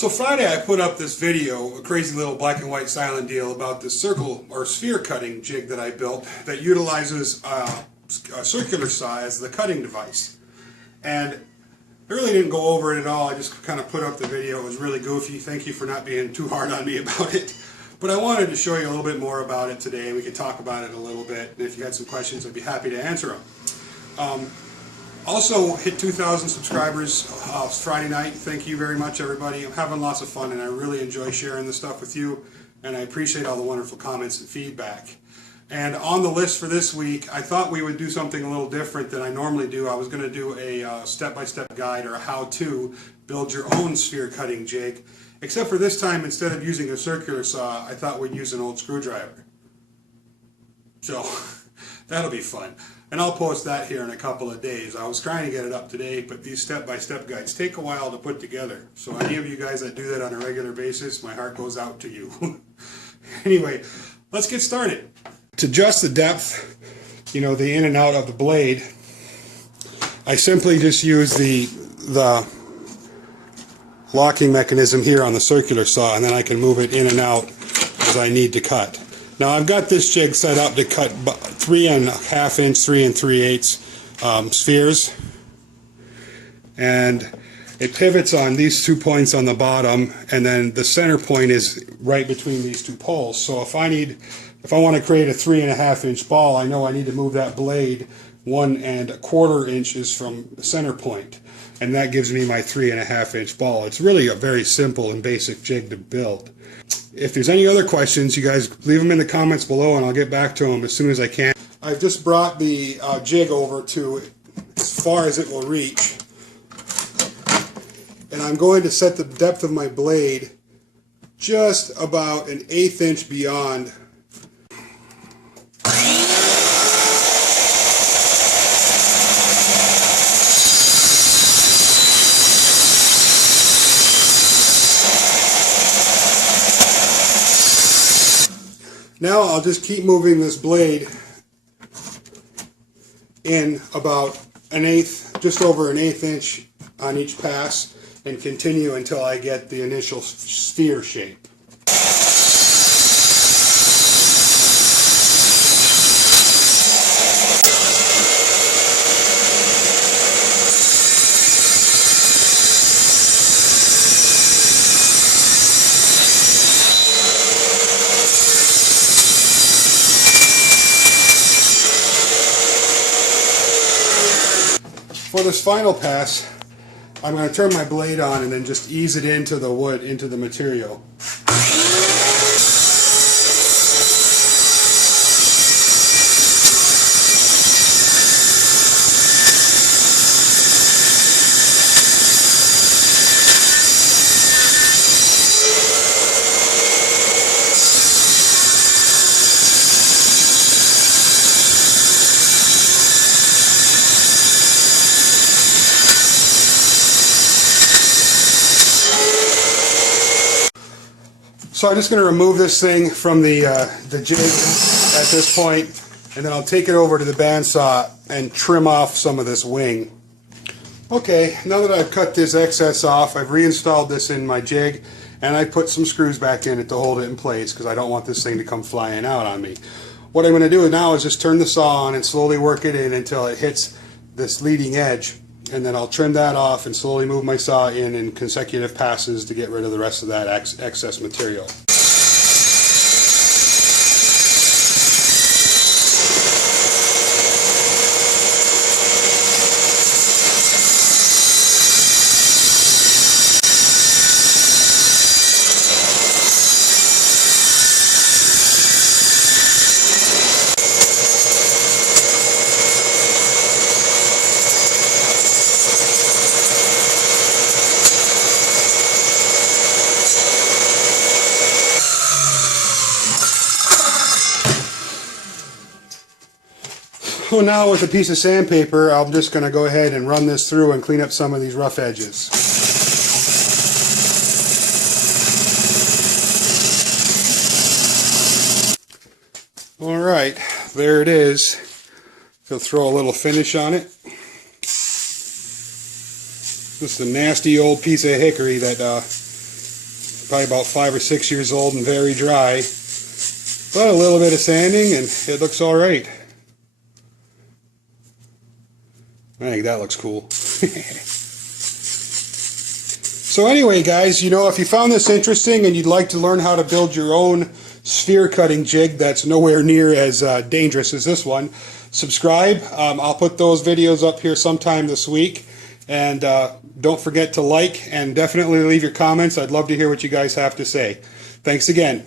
So Friday I put up this video, a crazy little black and white silent deal about this circle or sphere cutting jig that I built that utilizes a circular saw as the cutting device. And I really didn't go over it at all. I just kind of put up the video. It was really goofy. Thank you for not being too hard on me about it. But I wanted to show you a little bit more about it today. We could talk about it a little bit. And if you had some questions, I'd be happy to answer them. Also hit 2,000 subscribers Friday night. Thank you very much, everybody. I'm having lots of fun, and I really enjoy sharing this stuff with you, and I appreciate all the wonderful comments and feedback. And on the list for this week, I thought we would do something a little different than I normally do. I was going to do a step-by-step guide or a how-to build your own sphere cutting jig, except for this time, instead of using a circular saw, I thought we'd use an old screwdriver. So that'll be fun. And I'll post that here in a couple of days. I was trying to get it up today, but these step-by-step guides take a while to put together. So any of you guys that do that on a regular basis, my heart goes out to you. Anyway, let's get started. To adjust the depth, the in and out of the blade, I simply just use the locking mechanism here on the circular saw, and then I can move it in and out as I need to cut. Now I've got this jig set up to cut 3.5 inch, 3 3/8 spheres, and it pivots on these 2 points on the bottom, and then the center point is right between these 2 poles. So if I want to create a 3.5 inch ball, I know I need to move that blade 1 1/4 inches from the center point, and that gives me my 3.5 inch ball. It's really a very simple and basic jig to build. If there's any other questions, you guys leave them in the comments below and I'll get back to them as soon as I can. I've just brought the jig over to as far as it will reach, and I'm going to set the depth of my blade just about 1/8 inch beyond. Now I'll just keep moving this blade in about 1/8, just over 1/8 inch on each pass, and continue until I get the initial sphere shape. For this final pass, I'm going to turn my blade on and then just ease it into the wood, into the material. So I'm just going to remove this thing from the jig at this point, and then I'll take it over to the bandsaw and trim off some of this wing. Okay, now that I've cut this excess off, I've reinstalled this in my jig, and I put some screws back in it to hold it in place because I don't want this thing to come flying out on me. What I'm going to do now is just turn the saw on and slowly work it in until it hits this leading edge, and then I'll trim that off and slowly move my saw in consecutive passes to get rid of the rest of that excess material. So now with a piece of sandpaper, I'm just going to go ahead and run this through and clean up some of these rough edges. Alright, there it is. So throw a little finish on it. This is a nasty old piece of hickory that probably about 5 or 6 years old and very dry. But a little bit of sanding and it looks alright. I think that looks cool. So anyway guys, if you found this interesting and you'd like to learn how to build your own sphere cutting jig that's nowhere near as dangerous as this one, subscribe. I'll put those videos up here sometime this week. And don't forget to like and definitely leave your comments. I'd love to hear what you guys have to say. Thanks again.